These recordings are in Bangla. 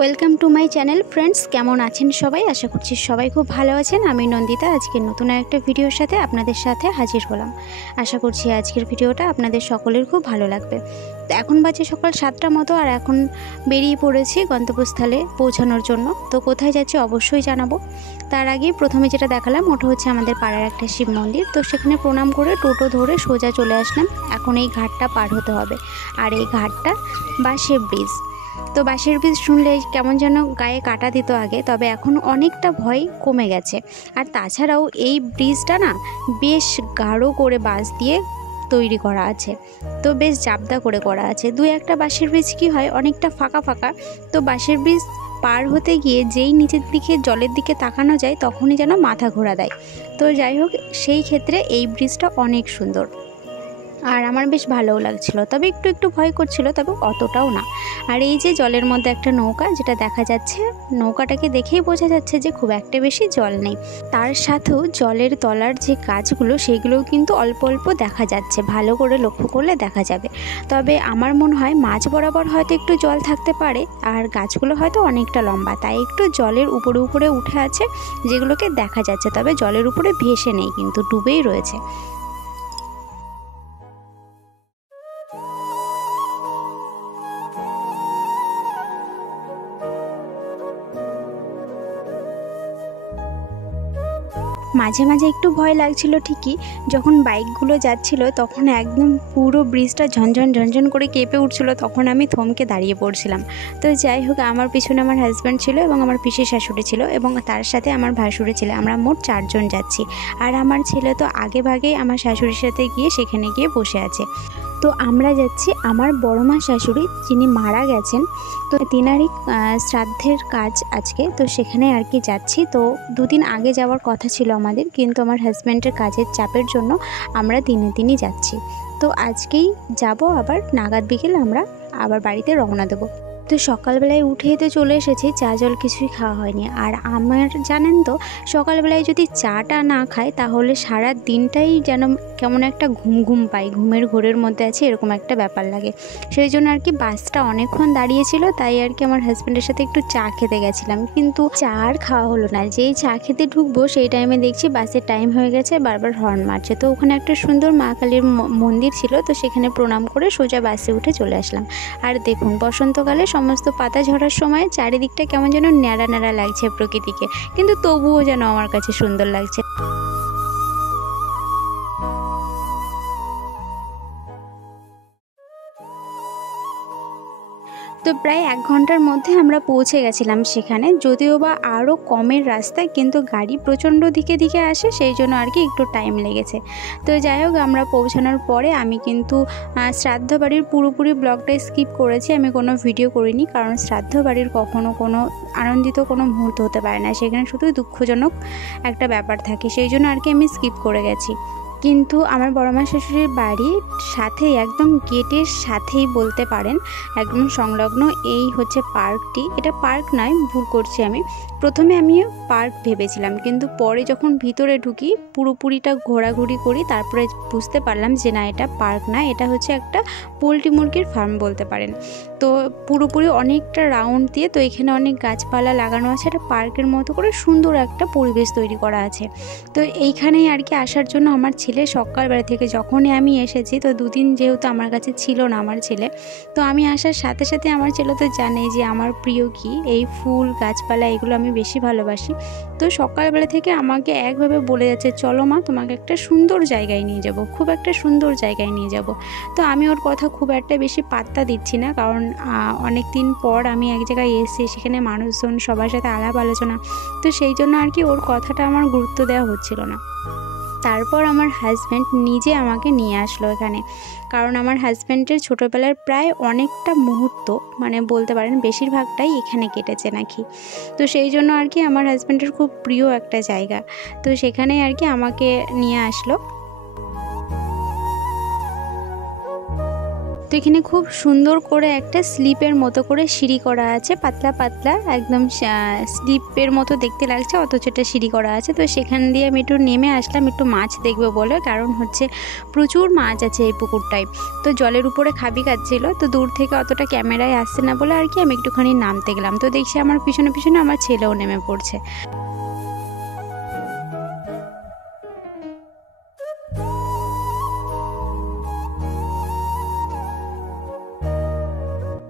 Welcome to my channel friends. কেমন আছেন সবাই? আশা করছি সবাই খুব ভালো আছেন। আমি নন্দিতা আজকের নতুন একটা ভিডিওর সাথে আপনাদের সাথে হাজির হলাম। আশা করছি আজকের ভিডিওটা আপনাদের সকলের খুব ভালো লাগবে। তো এখন বাজে সকাল 7টার মতো, আর এখন বেরিয়ে পড়েছি গন্তব্যস্থলে পৌঁছানোর জন্য। তো কোথায় যাচ্ছি অবশ্যই জানাবো। তার আগে প্রথমে যেটা দেখালাম ওটা হচ্ছে আমাদের পাড়ার একটা শিব মন্দির। তো সেখানে প্রণাম করে টোটো ধরে সোজা চলে আসলাম। এখন এই ঘাটটা পার হতে হবে, আর এই ঘাটটা বাঁশের ব্রিজ। তো বাঁশের ব্রিজ শুনলে কেমন যেন গায়ে কাটা দিত আগে, তবে এখন অনেকটা ভয় কমে গেছে। আর তাছাড়াও এই ব্রিজটা না বেশ গাঢ় করে বাঁশ দিয়ে তৈরি করা আছে, তো বেশ জাবদা করে করা আছে। দুই একটা বাঁশের ব্রিজ কী হয় অনেকটা ফাঁকা ফাঁকা, তো বাঁশের ব্রিজ পার হতে গিয়ে যেই নিচের দিকে জলের দিকে তাকানো যায় তখনই যেন মাথা ঘোরা দেয়। তো যাই হোক, সেই ক্ষেত্রে এই ব্রিজটা অনেক সুন্দর, আর আমার বেশ ভালোও লাগছিল, তবে একটু একটু ভয় করছিল, তবে অতটাও না। আর এই যে জলের মধ্যে একটা নৌকা যেটা দেখা যাচ্ছে, নৌকাটাকে দেখেই বোঝা যাচ্ছে যে খুব একটা বেশি জল নেই। তার সাথেও জলের তলার যে গাছগুলো সেগুলোও কিন্তু অল্প অল্প দেখা যাচ্ছে, ভালো করে লক্ষ্য করলে দেখা যাবে। তবে আমার মনে হয় মাঝ বরাবর হয়তো একটু জল থাকতে পারে, আর গাছগুলো হয়তো অনেকটা লম্বা, তাই একটু জলের উপরে উপরে উঠে আছে যেগুলোকে দেখা যাচ্ছে, তবে জলের উপরে ভেসে নেই, কিন্তু ডুবেই রয়েছে। মাঝে মাঝে একটু ভয় লাগছিল ঠিকই, যখন বাইকগুলো যাচ্ছিল তখন একদম পুরো ব্রিজটা ঝনঝন ঝনঝন করে কেঁপে উঠছিল, তখন আমি থমকে দাঁড়িয়ে পড়ছিলাম। তো যাই হোক, আমার পিছনে আমার হাজব্যান্ড ছিল এবং আমার পিসি শাশুড়ি ছিল এবং তার সাথে আমার ভাসুড়ি ছিল। আমরা মোট 4 জন যাচ্ছি, আর আমার ছেলে তো আগে ভাগেই আমার শাশুড়ির সাথে গিয়ে সেখানে গিয়ে বসে আছে। তো আমরা যাচ্ছি আমার বড় মা শাশুড়ি, যিনি মারা গেছেন, তো তিনারই শ্রাদ্ধের কাজ আজকে, তো সেখানে আর কি যাচ্ছি। তো দুদিন আগে যাওয়ার কথা ছিল আমাদের, কিন্তু আমার হাজব্যান্ডের কাজের চাপের জন্য আমরা দিনে দিনই যাচ্ছি। তো আজকেই যাব, আবার নাগাদ বিকেল আমরা আবার বাড়িতে রওনা দেবো। তো সকালবেলায় উঠেই তো চলে এসেছি, চা জল কিছুই খাওয়া হয়নি। আর আমার জানেন তো, সকালবেলায় যদি চাটা না খাই তাহলে সারা দিনটাই যেন কেমন একটা ঘুম ঘুম পাই, ঘুমের ঘোরের মধ্যে আছে এরকম একটা ব্যাপার লাগে। সেই জন্য আর কি বাসটা অনেকক্ষণ দাঁড়িয়েছিল, তাই আর কি আমার হাজব্যান্ডের সাথে একটু চা খেতে গেছিলাম, কিন্তু চা আর খাওয়া হলো না। যেই চা খেতে ঢুকবো সেই টাইমে দেখছি বাসের টাইম হয়ে গেছে, বারবার হর্ন মারছে। তো ওখানে একটা সুন্দর মা কালীর মন্দির ছিল, তো সেখানে প্রণাম করে সোজা বাসে উঠে চলে আসলাম। আর দেখুন, বসন্তকালে সমস্ত পাতা ঝরার সময় চারিদিকটা কেমন যেন ন্যাড়া ন্যাড়া লাগছে প্রকৃতিকে, কিন্তু তবুও যেন আমার কাছে সুন্দর লাগছে। তো প্রায় 1 ঘন্টার মধ্যে আমরা পৌঁছে গেছিলাম সেখানে, যদিও বা আরও কমের রাস্তায়, কিন্তু গাড়ি প্রচণ্ড দিকে দিকে আসে, সেই জন্য আর কি একটু টাইম লেগেছে। তো যাই হোক, আমরা পৌঁছানোর পরে আমি কিন্তু শ্রাদ্ধ বাড়ির পুরোপুরি ব্লগটা স্কিপ করেছি, আমি কোনো ভিডিও করিনি, কারণ শ্রাদ্ধ বাড়ির কখনো কোনো আনন্দিত কোনো মুহূর্ত হতে পারে না, সেখানে শুধু দুঃখজনক একটা ব্যাপার থাকে, সেই জন্য আর কি আমি স্কিপ করে গেছি। কিন্তু আমার বড়মা শাশুড়ির বাড়ির সাথেই, একদম গেটের সাথেই বলতে পারেন, একদম সংলগ্ন এই হচ্ছে পার্কটি। এটা পার্ক নয়, ভুল করছি আমি, প্রথমে আমিও পার্ক ভেবেছিলাম, কিন্তু পরে যখন ভিতরে ঢুকি পুরোপুরিটা ঘোরাঘুরি করি তারপরে বুঝতে পারলাম যে না, এটা পার্ক না, এটা হচ্ছে একটা পোলট্রি মুরগির ফার্ম বলতে পারেন। তো পুরোপুরি অনেকটা রাউন্ড দিয়ে, তো এখানে অনেক গাছপালা লাগানো আছে, একটা পার্কের মতো করে সুন্দর একটা পরিবেশ তৈরি করা আছে। তো এইখানেই আর কি আসার জন্য আমার ছেলে সকালবেলা থেকে, যখনই আমি এসেছি, তো 2 দিন যেহেতু আমার কাছে ছিল না আমার ছেলে, তো আমি আসার সাথে সাথে আমার ছেলে তো জানে যে আমার প্রিয় কি এই ফুল গাছপালা, এগুলো আমি বেশি ভালোবাসি। তো সকালবেলা থেকে আমাকে একভাবে বলে যাচ্ছে, চলো মা, তোমাকে একটা সুন্দর জায়গায় নিয়ে যাব, খুব একটা সুন্দর জায়গায় নিয়ে যাব। তো আমি ওর কথা খুব একটা বেশি পাত্তা দিচ্ছি না, কারণ অনেক দিন পর আমি এক জায়গায় এসেছি, সেখানে মানুষজন সবার সাথে আলাপ আলোচনা, তো সেই জন্য আর কি ওর কথাটা আমার গুরুত্ব দেওয়া হচ্ছিল না। তারপর আমার হাজব্যান্ড নিজে আমাকে নিয়ে আসলো এখানে, কারণ আমার হাজব্যান্ডের ছোটোবেলার প্রায় অনেকটা মুহূর্ত, মানে বলতে পারেন বেশিরভাগটাই এখানে কেটেছে নাকি। তো সেই জন্য আর কি আমার হাজব্যান্ডের খুব প্রিয় একটা জায়গা, তো সেখানেই আর কি আমাকে নিয়ে আসলো। তো এখানে খুব সুন্দর করে একটা স্লিপের মতো করে সিঁড়ি করা আছে, পাতলা পাতলা একদম স্লিপের মতো দেখতে লাগছে, অথচ এটা সিঁড়ি করা আছে। তো সেখান দিয়ে আমি একটু নেমে আসলাম একটু মাছ দেখবো বলে, কারণ হচ্ছে প্রচুর মাছ আছে এই পুকুরটায়। তো জলের উপরে খাবি খাচ্ছিল, তো দূর থেকে অতটা ক্যামেরায় আসছে না বলে আর কি আমি একটুখানি নামতে গেলাম। তো দেখছি আমার পিছনে পিছনে আমার ছেলেও নেমে পড়ছে।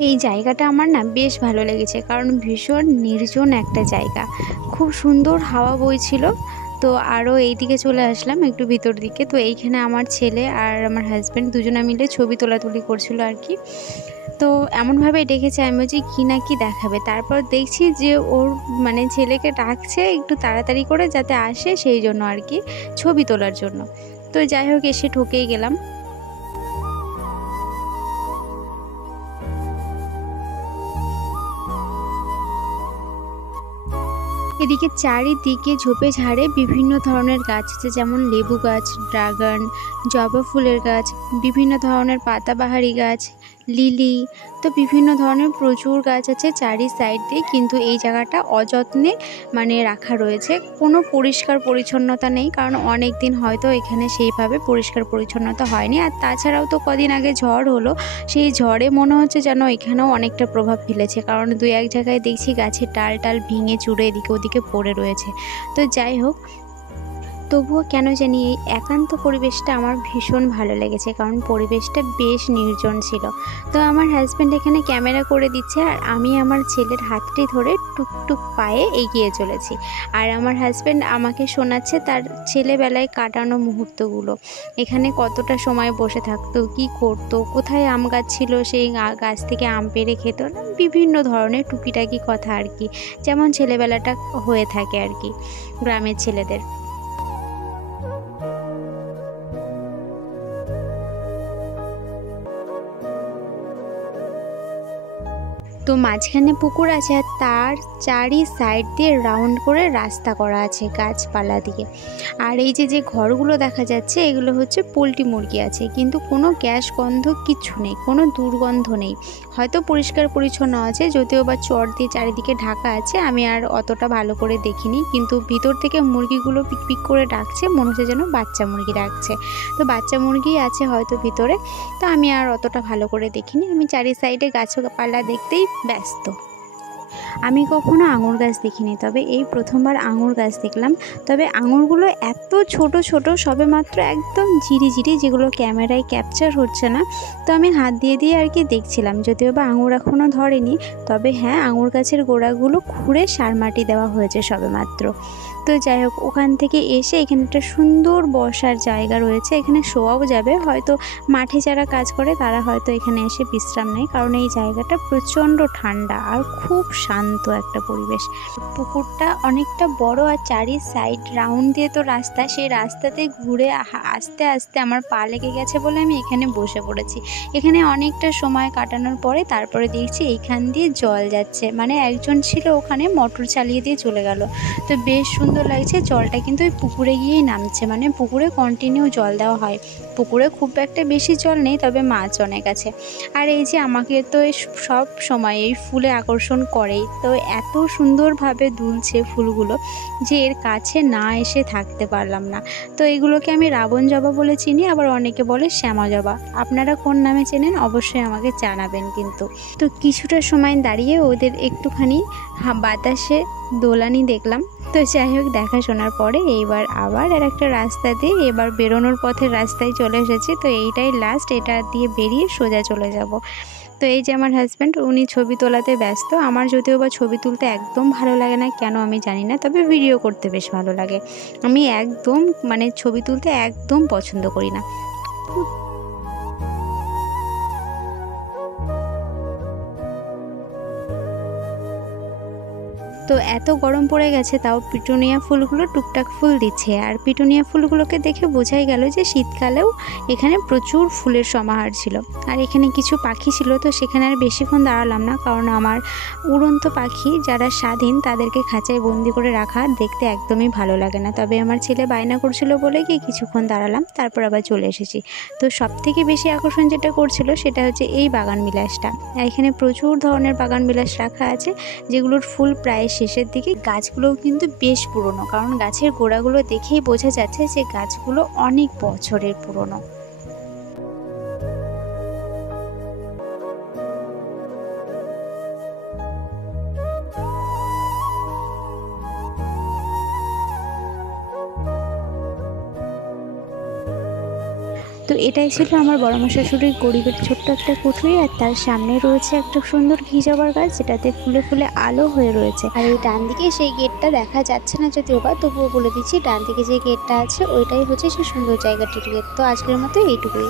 এই জায়গাটা আমার না বেশ ভালো লেগেছে, কারণ ভীষণ নির্জন একটা জায়গা, খুব সুন্দর হাওয়া বইছিল। তো আরও এইদিকে চলে আসলাম একটু ভিতর দিকে। তো এইখানে আমার ছেলে আর আমার হাজব্যান্ড দুজনে মিলে ছবি তোলাতুলি করছিল আর কি। তো এমনভাবে ডেকেছে আমি বলছি কী না কি দেখাবে, তারপর দেখছি যে ওর মানে ছেলেকে ডাকছে একটু তাড়াতাড়ি করে যাতে আসে, সেই জন্য আর কি ছবি তোলার জন্য। তো যাই হোক এসে ঠকেই গেলাম। এদিকে চারিদিকে ঝোপে ঝাড়ে বিভিন্ন ধরনের গাছ আছে, যেমন লেবু গাছ, ড্রাগন, জবা ফুলের গাছ, বিভিন্ন ধরনের পাতাবাহারি গাছ, লিলি, তো বিভিন্ন ধরনের প্রচুর গাছ আছে চারি সাইড দিয়ে। কিন্তু এই জায়গাটা অযত্নে মানে রাখা রয়েছে, কোনো পরিষ্কার পরিচ্ছন্নতা নেই, কারণ অনেক দিন হয়তো এখানে সেইভাবে পরিষ্কার পরিচ্ছন্নতা হয়নি। আর তাছাড়াও তো কদিন আগে ঝড় হলো, সেই ঝড়ে মনে হচ্ছে যেন এখানেও অনেকটা প্রভাব ফেলেছে, কারণ দুই এক জায়গায় দেখছি গাছের ডাল টাল ভেঙে চুরে এদিকে ওদিকে পড়ে রয়েছে। তো যাই হোক, তবুও কেন জানি এই একান্ত পরিবেশটা আমার ভীষণ ভালো লেগেছে, কারণ পরিবেশটা বেশ নির্জন ছিল। তো আমার হাজব্যান্ড এখানে ক্যামেরা করে দিচ্ছে, আর আমি আমার ছেলের হাতটি ধরে টুকটুক পায়ে এগিয়ে চলেছি। আর আমার হাজব্যান্ড আমাকে শোনাচ্ছে তার ছেলেবেলায় কাটানো মুহূর্তগুলো, এখানে কতটা সময় বসে থাকতো, কি করতো, কোথায় আম গাছ ছিল সেই গাছ থেকে আম পেড়ে খেত, বিভিন্ন ধরনের টুকিটাকি কথা আর কি, যেমন ছেলেবেলাটা হয়ে থাকে আর কি গ্রামের ছেলেদের। তো মাঝখানে পুকুর আছে, আর তার চারি সাইড দিয়ে রাউন্ড করে রাস্তা করা আছে গাছপালা দিয়ে। আর এই যে ঘরগুলো দেখা যাচ্ছে এগুলো হচ্ছে পোলট্রি মুরগি আছে, কিন্তু কোনো গ্যাস গন্ধ কিচ্ছু নেই, কোনো দুর্গন্ধ নেই। হয়তো পরিষ্কার পরিচ্ছন্ন আছে, যদিও বা চট দিয়ে চারিদিকে ঢাকা আছে, আমি আর অতটা ভালো করে দেখিনি। কিন্তু ভিতর থেকে মুরগিগুলো পিকপিক করে ডাকছে, মনে হচ্ছে যেন বাচ্চা মুরগি ডাকছে। তো বাচ্চা মুরগি আছে হয়তো ভিতরে, তো আমি আর অতটা ভালো করে দেখিনি। আমি চারি সাইডে গাছপালা দেখতেই ব্যস্ত। আমি কখনো আঙুর গাছ দেখিনি, তবে এই প্রথমবার আঙুর গাছ দেখলাম। তবে আঙুরগুলো এত ছোট ছোট, সবে মাত্র একদম ঝিরিঝিরি, যেগুলো ক্যামেরায় ক্যাপচার হচ্ছে না। তো আমি হাত দিয়ে আর কি দেখছিলাম, যদিও বা আঙুর এখনও ধরেনি। তবে হ্যাঁ, আঙুর গাছের গোড়াগুলো খুঁড়ে সার মাটি দেওয়া হয়েছে সবে মাত্র। তো যাই হোক, ওখান থেকে এসে এখানে একটা সুন্দর বসার জায়গা রয়েছে, এখানে শোয়াও যাবে। হয়তো মাঠে যারা কাজ করে তারা হয়তো এখানে এসে বিশ্রাম নেয়, কারণ এই জায়গাটা প্রচণ্ড ঠান্ডা আর খুব শান্ত একটা পরিবেশ। পুকুরটা অনেকটা বড়, আর চারি সাইড রাউন্ড দিয়ে তো রাস্তা, সেই রাস্তাতে ঘুরে আস্তে আস্তে আমার পা লেগে গেছে বলে আমি এখানে বসে পড়েছি। এখানে অনেকটা সময় কাটানোর পরে তারপরে দেখছি এইখান দিয়ে জল যাচ্ছে, মানে একজন ছিল ওখানে মোটর চালিয়ে দিয়ে চলে গেল। তো বেশ সুন্দর লাগছে, জলটা কিন্তু ওই পুকুরে গিয়েই নামছে, মানে পুকুরে কন্টিনিউ জল দেওয়া হয়। পুকুরে খুব একটা বেশি জল নেই, তবে মাছ অনেক আছে। আর এই যে আমাকে তো সব সময় এই ফুলে আকর্ষণ করেই, তো এত সুন্দরভাবে দুলছে ফুলগুলো যে এর কাছে না এসে থাকতে পারলাম না। তো এগুলোকে আমি রাবণ জবা বলে চিনি, আবার অনেকে বলে শ্যামা জবা। আপনারা কোন নামে চেনেন অবশ্যই আমাকে জানাবেন কিন্তু। তো কিছুটা সময় দাঁড়িয়ে ওদের একটুখানি বাতাসে দোলানি দেখলাম। তো যাই হোক, দেখাশোনার পরে এইবার আবার আর একটা রাস্তা দিয়ে এবার বেরোনোর পথের রাস্তায় চলে এসেছি। তো এইটাই লাস্ট, এটা দিয়ে বেরিয়ে সোজা চলে যাব। তো এই যে আমার হাজব্যান্ড, উনি ছবি তোলাতে ব্যস্ত। আমার যদিও বা ছবি তুলতে একদম ভালো লাগে না, কেন আমি জানি না, তবে ভিডিও করতে বেশ ভালো লাগে। আমি একদম মানে ছবি তুলতে একদম পছন্দ করি না। তো এত গরম পড়ে গেছে, তাও পিটুনিয়া ফুলগুলো টুকটাক ফুল দিচ্ছে। আর পিটুনিয়া ফুলগুলোকে দেখে বোঝাই গেল যে শীতকালেও এখানে প্রচুর ফুলের সমাহার ছিল। আর এখানে কিছু পাখি ছিল, তো সেখানে আর বেশিক্ষণ দাঁড়ালাম না, কারণ আমার উড়ন্ত পাখি যারা স্বাধীন তাদেরকে খাঁচায় বন্দি করে রাখা দেখতে একদমই ভালো লাগে না। তবে আমার ছেলে বায়না করছিল বলে কি কিছুক্ষণ দাঁড়ালাম, তারপর আবার চলে এসেছি। তো সবথেকে বেশি আকর্ষণ যেটা করছিল সেটা হচ্ছে এই বাগান বিলাসটা। আর এখানে প্রচুর ধরনের বাগান বিলাস রাখা আছে, যেগুলোর ফুল প্রায় শেষের দিকে। গাছগুলোও কিন্তু বেশ পুরনো, কারণ গাছের গোড়াগুলো দেখেই বোঝা যাচ্ছে যে গাছগুলো অনেক বছরের পুরনো। তো এটাই ছিল আমার বড়মা শাশুড়ির গরিবের ছোট্ট একটা কুঠুরি। আর তার সামনে রয়েছে একটা সুন্দর ঘি জবার গাছ, যেটাতে ফুলে ফুলে আলো হয়ে রয়েছে। আর এই ডান দিকে সেই গেটটা দেখা যাচ্ছে না যদিও বা, তবুও বলে দিচ্ছি ডান দিকে যে গেটটা আছে ওইটাই হচ্ছে সেই সুন্দর জায়গাটির গেট। তো আজকের মতো এইটুকুই।